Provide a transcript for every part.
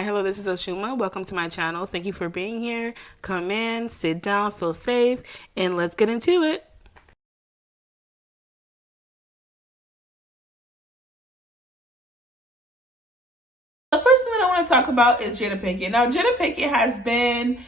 Hi, hello, this is Oshuma. Welcome to my channel. Thank you for being here. Come in, sit down, feel safe, and let's get into it. The first thing that I want to talk about is Jada Pinkett. Now, Jada Pinkett has been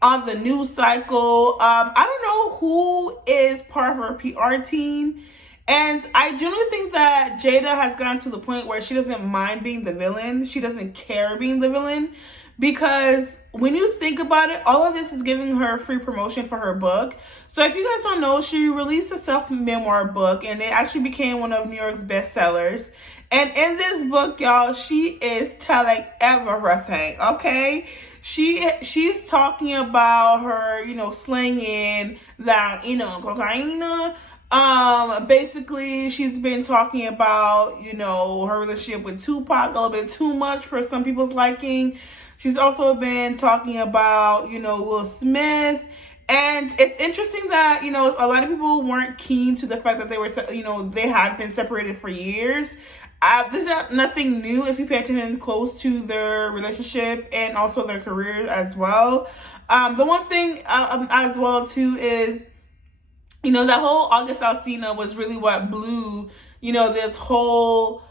on the news cycle. I don't know who is part of her PR team. And I generally think that Jada has gotten to the point where she doesn't mind being the villain. She doesn't care being the villain. Because when you think about it, all of this is giving her free promotion for her book. So if you guys don't know, she released a self-memoir book and it actually became one of New York's bestsellers. And in this book, y'all, she is telling everything, okay? She's talking about her, slinging that, cocaine. Basically, she's been talking about, her relationship with Tupac a little bit too much for some people's liking. She's also been talking about, Will Smith. And it's interesting that, a lot of people weren't keen to the fact that they were, they have been separated for years. This is nothing new if you pay attention close to their relationship and also their careers as well. The one thing as well, too, is, that whole August Alsina was really what blew, this whole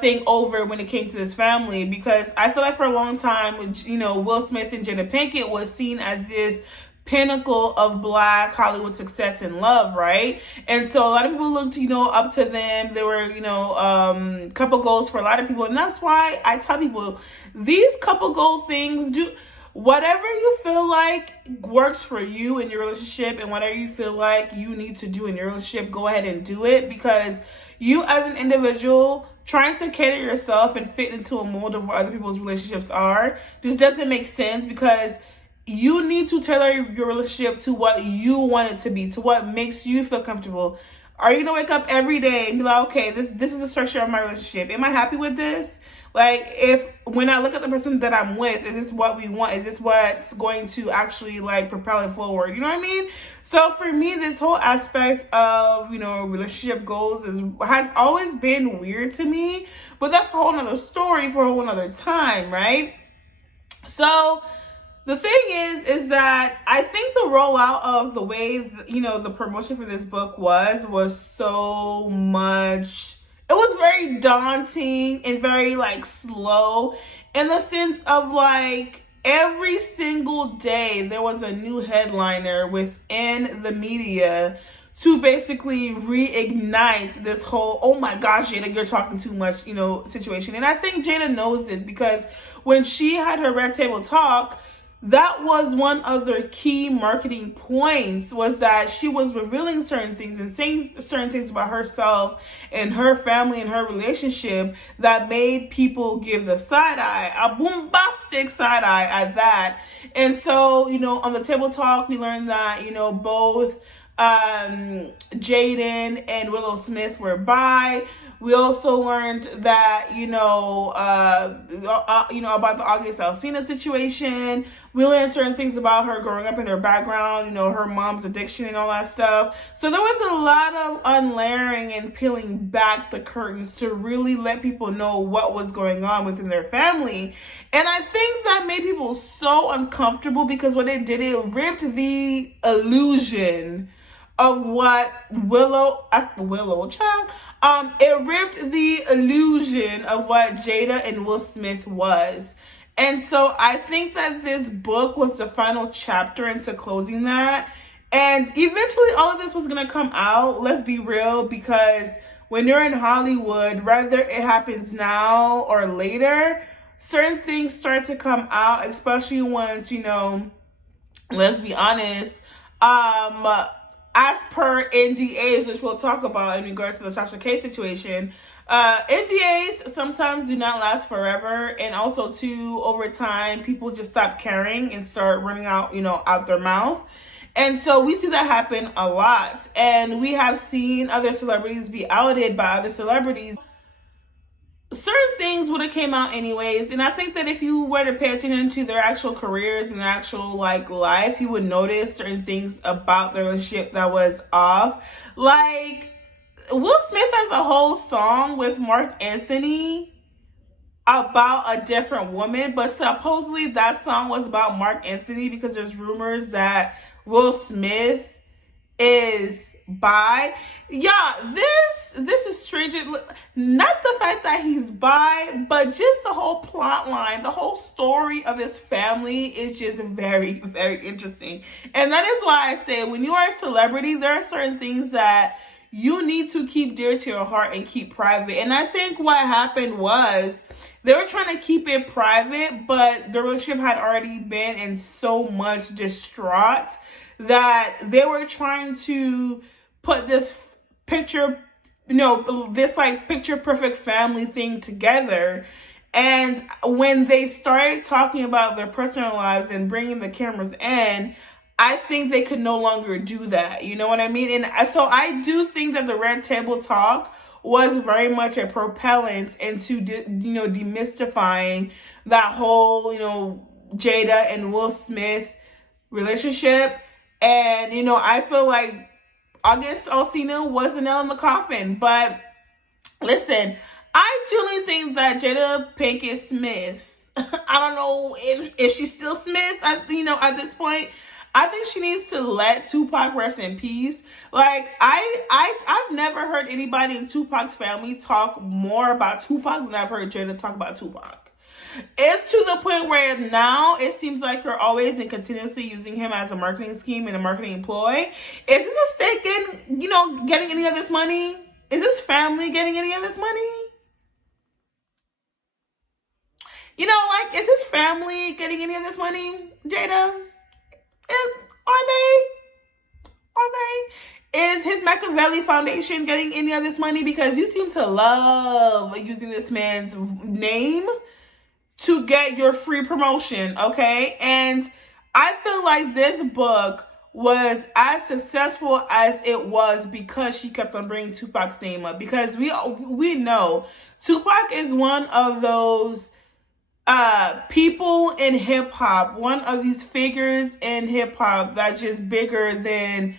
thing over when it came to this family, because I feel like for a long time, Will Smith and Jada Pinkett was seen as this pinnacle of Black Hollywood success and love, right? And so a lot of people looked, up to them. There were, couple goals for a lot of people. And that's why I tell people these couple goal things, do whatever you feel like works for you in your relationship, and whatever you feel like you need to do in your relationship, go ahead and do it, because you as an individual trying to cater yourself and fit into a mold of what other people's relationships are just doesn't make sense, because you need to tailor your relationship to what you want it to be, to what makes you feel comfortable. Are you gonna wake up every day and be like, okay, this is the structure of my relationship? Am I happy with this? Like, when I look at the person that I'm with, is this what we want? Is this what's going to actually propel it forward? You know what I mean? So for me, this whole aspect of, relationship goals has always been weird to me, but that's a whole nother story for a whole nother time, right? So the thing is that I think the rollout of the way, the promotion for this book was so much, it was very daunting and very slow, in the sense of every single day there was a new headliner within the media to basically reignite this whole, oh my gosh, Jada, you're talking too much, situation. And I think Jada knows this, because when she had her Red Table Talk, that was one of their key marketing points, was that she was revealing certain things and saying certain things about herself and her family and her relationship that made people give the side eye, a bombastic side eye at that. And so, on the Table Talk, we learned that, both Jaden and Willow Smith were bi. We also learned that, about the August Alsina situation. We learned certain things about her growing up and her background, her mom's addiction and all that stuff. So there was a lot of unlayering and peeling back the curtains to really let people know what was going on within their family. And I think that made people so uncomfortable, because what it did, it ripped the illusion of what it ripped the illusion of what Jada and Will Smith was. And so I think that this book was the final chapter into closing that. And eventually all of this was going to come out, let's be real, because when you're in Hollywood, whether it happens now or later, certain things start to come out, especially once, let's be honest, as per NDAs, which we'll talk about in regards to the Sasha K situation, NDAs sometimes do not last forever, and also too, over time, people just stop caring and start running out, out their mouth. And so we see that happen a lot, and we have seen other celebrities be outed by other celebrities. Certain things would have came out anyways, and I think that if you were to pay attention to their actual careers and their actual life, you would notice certain things about their relationship that was off. Will Smith has a whole song with Mark Anthony about a different woman, but supposedly that song was about Mark Anthony because there's rumors that Will Smith is bi. Yeah, this is strange. Not the fact that he's bi, but just the whole plot line, the whole story of this family is just very, very interesting. And that is why I say when you are a celebrity, there are certain things that you need to keep dear to your heart and keep private. And I think what happened was they were trying to keep it private, but the relationship had already been in so much distraught that they were trying to put this picture, this like picture perfect family thing together. And when they started talking about their personal lives and bringing the cameras in, I think they could no longer do that. You know what I mean? And so I do think that the red table talk was very much a propellant into, demystifying that whole, Jada and Will Smith relationship. And, I feel like August Alsina was a nail in the coffin. But listen, I truly think that Jada Pinkett Smith, I don't know if she's still Smith, at this point, I think she needs to let Tupac rest in peace. Like, I've never heard anybody in Tupac's family talk more about Tupac than I've heard Jada talk about Tupac. It's to the point where now it seems like you're always and continuously using him as a marketing scheme and a marketing ploy. Is this a stake in, getting any of this money? Is this family getting any of this money? Is this family getting any of this money, Jada? Are they? Is his Machiavelli Foundation getting any of this money? Because you seem to love using this man's name to get your free promotion, okay? And I feel like this book was as successful as it was because she kept on bringing Tupac's name up. Because we know Tupac is one of those people in hip hop, one of these figures in hip hop that's just bigger than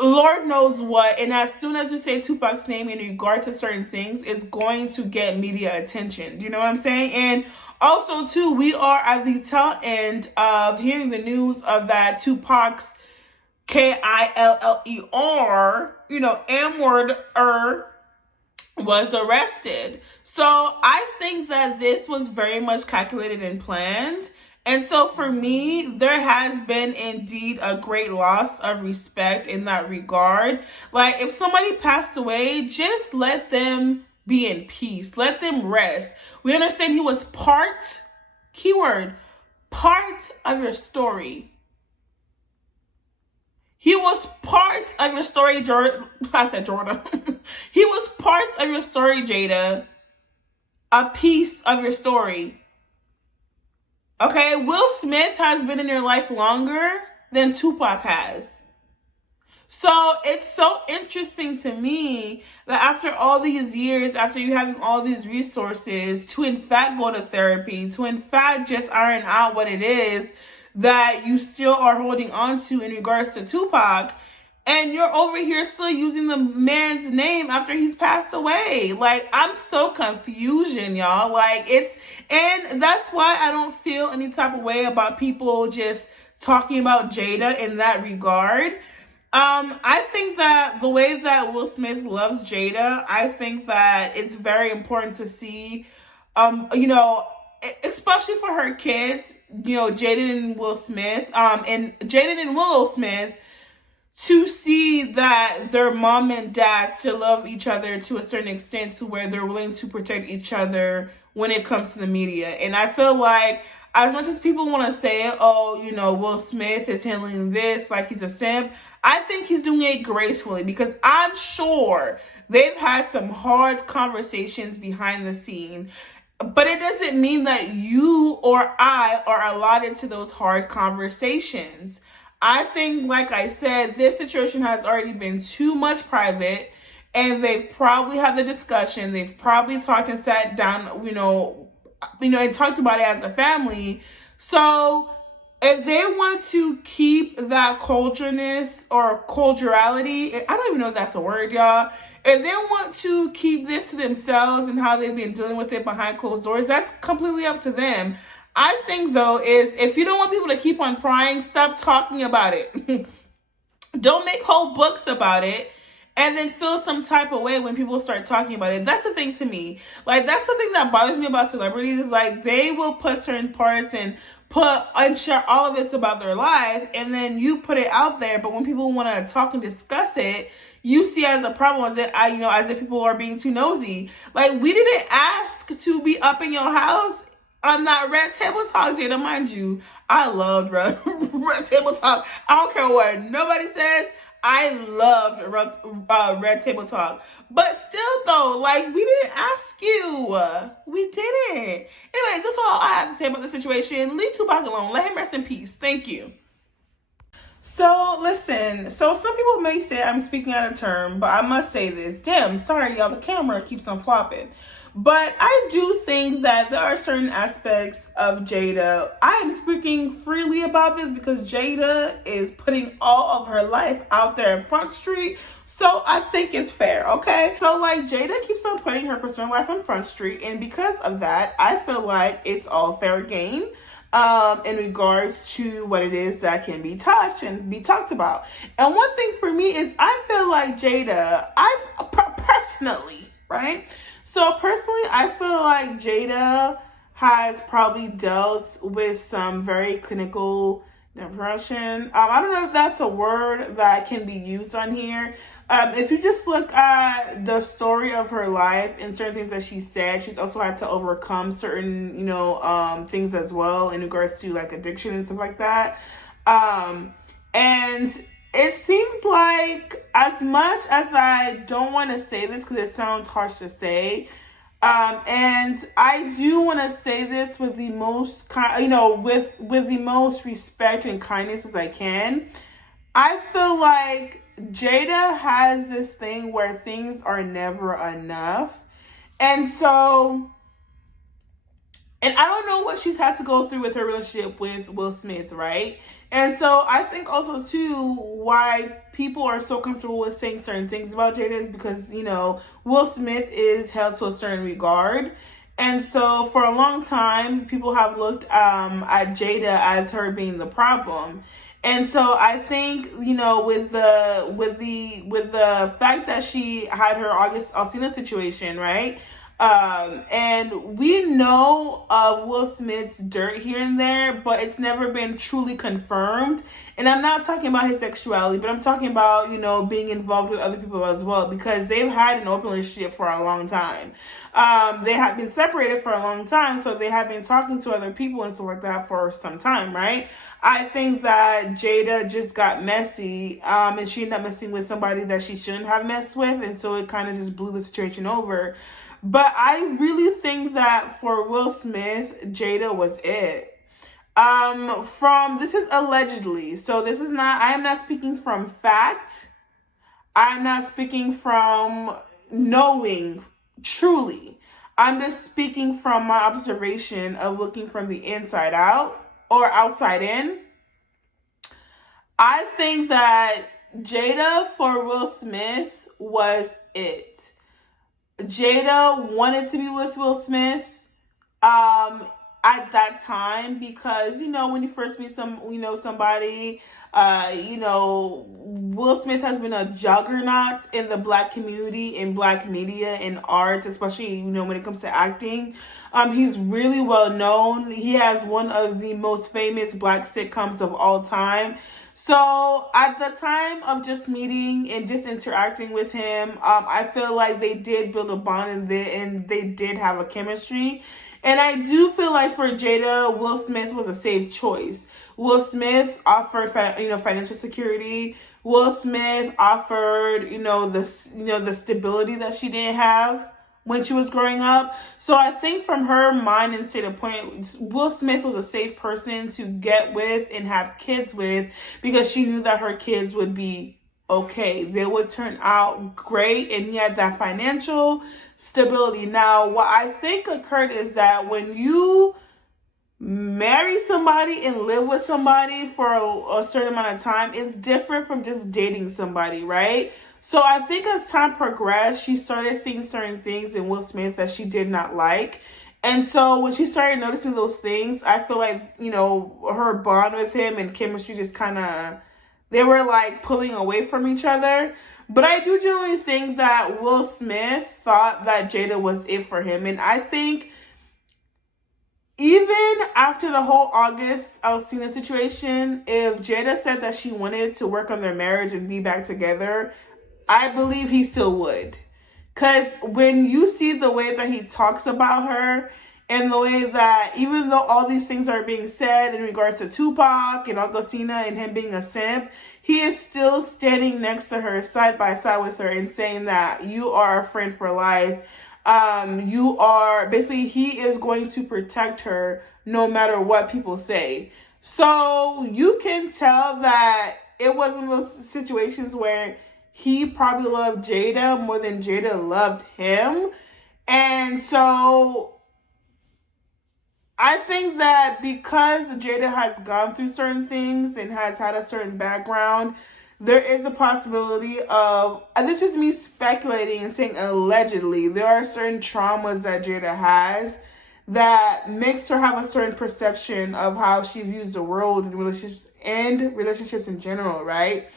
Lord knows what. And as soon as you say Tupac's name in regard to certain things, it's going to get media attention. Do you know what I'm saying? And also too, we are at the tail end of hearing the news of that Tupac's Killer, M-word was arrested. So I think that this was very much calculated and planned. And so for me, there has been indeed a great loss of respect in that regard. Like, if somebody passed away, just let them be in peace. Let them rest. We understand he was part of your story. He was part of your story, Jordan. I said Jordan. He was part of your story, Jada. A piece of your story. Okay, Will Smith has been in your life longer than Tupac has. So it's so interesting to me that after all these years, after you having all these resources to in fact go to therapy, to in fact just iron out what it is that you still are holding on to in regards to Tupac, and you're over here still using the man's name after he's passed away. Like, I'm so confusion, y'all. And that's why I don't feel any type of way about people just talking about Jada in that regard. I think that the way that Will Smith loves Jada, I think that it's very important to see, especially for her kids, Jaden and Will Smith, and Jaden and Willow Smith, to see that their mom and dad still love each other to a certain extent to where they're willing to protect each other when it comes to the media. And I feel like as much as people want to say, Will Smith is handling this like he's a simp, I think he's doing it gracefully because I'm sure they've had some hard conversations behind the scene. But it doesn't mean that you or I are allotted to those hard conversations. I think, like I said, this situation has already been too much private, and they've probably had the discussion. They've probably talked and sat down, and talked about it as a family. So if they want to keep that cultureness or culturality, I don't even know if that's a word, y'all. If they want to keep this to themselves and how they've been dealing with it behind closed doors, that's completely up to them. I think, though, is if you don't want people to keep on prying, stop talking about it. Don't make whole books about it and then feel some type of way when people start talking about it. That's the thing to me. Like, that's the thing that bothers me about celebrities is, like, they will put certain parts and share all of this about their life, and then you put it out there, but when people want to talk and discuss it, you see it as a problem, as if people are being too nosy. Like, we didn't ask to be up in your house on that Red Table Talk, Jada. Mind you, I loved Red Table Talk. I don't care what nobody says. I loved Red Table Talk. But still, though, like, we didn't ask you. We didn't. Anyways, that's all I have to say about the situation. Leave Tupac alone. Let him rest in peace. Thank you. So, listen. So, some people may say I'm speaking out of turn, but I must say this. Damn, sorry, y'all. The camera keeps on flopping. But I do think that there are certain aspects of Jada. I am speaking freely about this because Jada is putting all of her life out there in Front Street. So I think it's fair, okay? So, like, Jada keeps on putting her personal life on Front Street. And because of that, I feel like it's all fair game in regards to what it is that can be touched and be talked about. And one thing for me is I feel like Jada, personally, right? So personally, I feel like Jada has probably dealt with some very clinical depression. I don't know if that's a word that can be used on here. If you just look at the story of her life and certain things that she said, she's also had to overcome certain, things as well in regards to like addiction and stuff like that. And it seems like, as much as I don't want to say this because it sounds harsh to say, and I do want to say this with the most, with the most respect and kindness as I can. I feel like Jada has this thing where things are never enough, and so. And I don't know what she's had to go through with her relationship with Will Smith, right? And so I think also, too, why people are so comfortable with saying certain things about Jada is because, Will Smith is held to a certain regard. And so for a long time, people have looked at Jada as her being the problem. And so I think, with the fact that she had her August Alsina situation, right? And we know of Will Smith's dirt here and there, but it's never been truly confirmed. And I'm not talking about his sexuality, but I'm talking about, being involved with other people as well, because they've had an open relationship for a long time. They have been separated for a long time, so they have been talking to other people and stuff like that for some time, right? I think that Jada just got messy, and she ended up messing with somebody that she shouldn't have messed with, and so it kind of just blew the situation over. But I really think that for Will Smith, Jada was it. This is allegedly, so I am not speaking from fact. I'm not speaking from knowing truly. I'm just speaking from my observation of looking from the inside out or outside in. I think that Jada for Will Smith was it. Jada wanted to be with Will Smith at that time because, when you first meet somebody, Will Smith has been a juggernaut in the Black community, in Black media, in arts, especially, when it comes to acting. He's really well known. He has one of the most famous Black sitcoms of all time. So at the time of just meeting and just interacting with him, I feel like they did build a bond and they did have a chemistry. And I do feel like for Jada, Will Smith was a safe choice. Will Smith offered, financial security. Will Smith offered, the stability that she didn't have when she was growing up. So I think from her mind and state of point, Will Smith was a safe person to get with and have kids with because she knew that her kids would be okay. They would turn out great, and he had that financial stability. Now, what I think occurred is that when you marry somebody and live with somebody for a certain amount of time is different from just dating somebody, right? So I think as time progressed, she started seeing certain things in Will Smith that she did not like. And so when she started noticing those things, I feel like, her bond with him and chemistry just kind of, they were like pulling away from each other. But I do genuinely think that Will Smith thought that Jada was it for him. And I think even after the whole August Alsina situation, if Jada said that she wanted to work on their marriage and be back together, I believe he still would. Because when you see the way that he talks about her and the way that even though all these things are being said in regards to Tupac and Uncle Cena and him being a simp, he is still standing next to her side by side with her and saying that you are a friend for life. You are basically, he is going to protect her no matter what people say. So you can tell that it was one of those situations where he probably loved Jada more than Jada loved him. And so I think that because Jada has gone through certain things and has had a certain background, there is a possibility of, and this is me speculating and saying allegedly, there are certain traumas that Jada has that makes her have a certain perception of how she views the world and relationships in general, right?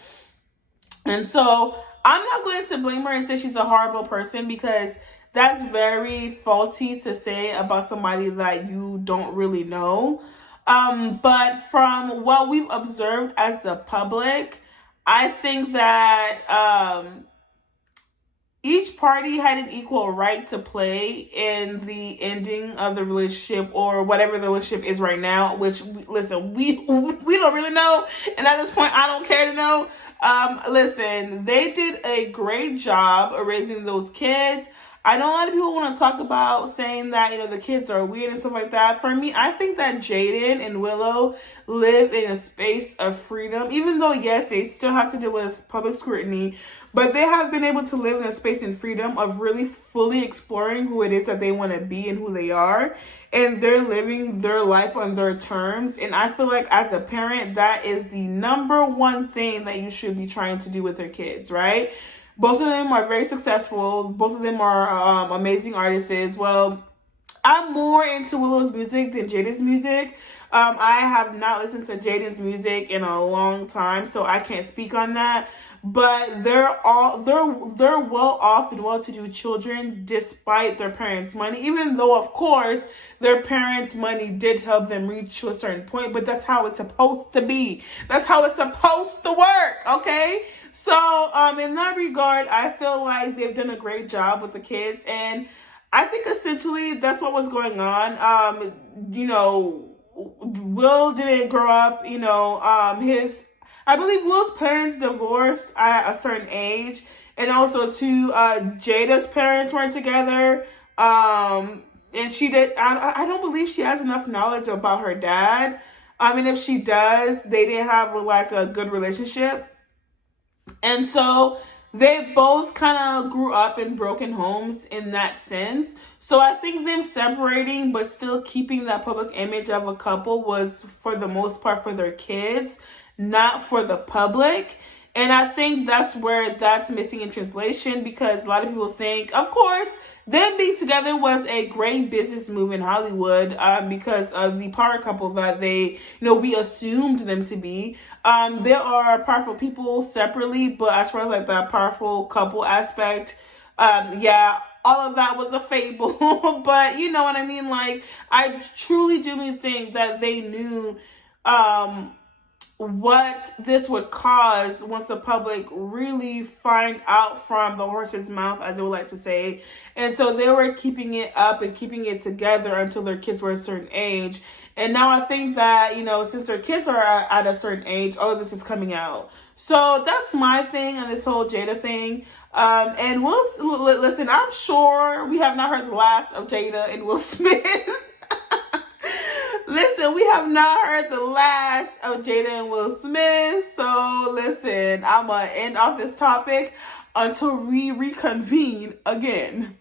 And so I'm not going to blame her and say she's a horrible person, because that's very faulty to say about somebody that you don't really know. But from what we've observed as the public, I think that each party had an equal right to play in the ending of the relationship, or whatever the relationship is right now, which, listen, we don't really know. And at this point, I don't care to know. Listen, they did a great job of raising those kids. I know a lot of people want to talk about saying that, the kids are weird and stuff like that. For me, I think that Jaden and Willow live in a space of freedom, even though, yes, they still have to deal with public scrutiny, but they have been able to live in a space in freedom of really fully exploring who it is that they want to be and who they are. And they're living their life on their terms. And I feel like as a parent, that is the number one thing that you should be trying to do with their kids, right? Both of them are very successful. Both of them are amazing artists. Well, I'm more into Willow's music than Jada's music. I have not listened to Jaden's music in a long time, so I can't speak on that. But they're well off and well-to-do children despite their parents' money, even though, of course, their parents' money did help them reach to a certain point. But that's how it's supposed to be. That's how it's supposed to work, okay? So, in that regard, I feel like they've done a great job with the kids, and I think essentially that's what was going on. Will didn't grow up, I believe Will's parents divorced at a certain age, and also too, Jada's parents weren't together, and I don't believe she has enough knowledge about her dad. And if she does, they didn't have like a good relationship. And so they both kind of grew up in broken homes in that sense. So I think them separating but still keeping that public image of a couple was, for the most part, for their kids, not for the public. And I think that's where that's missing in translation, because a lot of people think, of course, them being together was a great business move in Hollywood because of the power couple that they, we assumed them to be. There are powerful people separately, but as far as like that powerful couple aspect, all of that was a fable. But you know what I mean? Like, I truly do think that they knew what this would cause once the public really find out from the horse's mouth, as they would like to say. And so they were keeping it up and keeping it together until their kids were a certain age. And now I think that, since their kids are at a certain age, all of this is coming out. So that's my thing on this whole Jada thing. And listen, I'm sure we have not heard the last of Jada and Will Smith. Listen, we have not heard the last of Jada and Will Smith. So listen, I'm going to end off this topic until we reconvene again.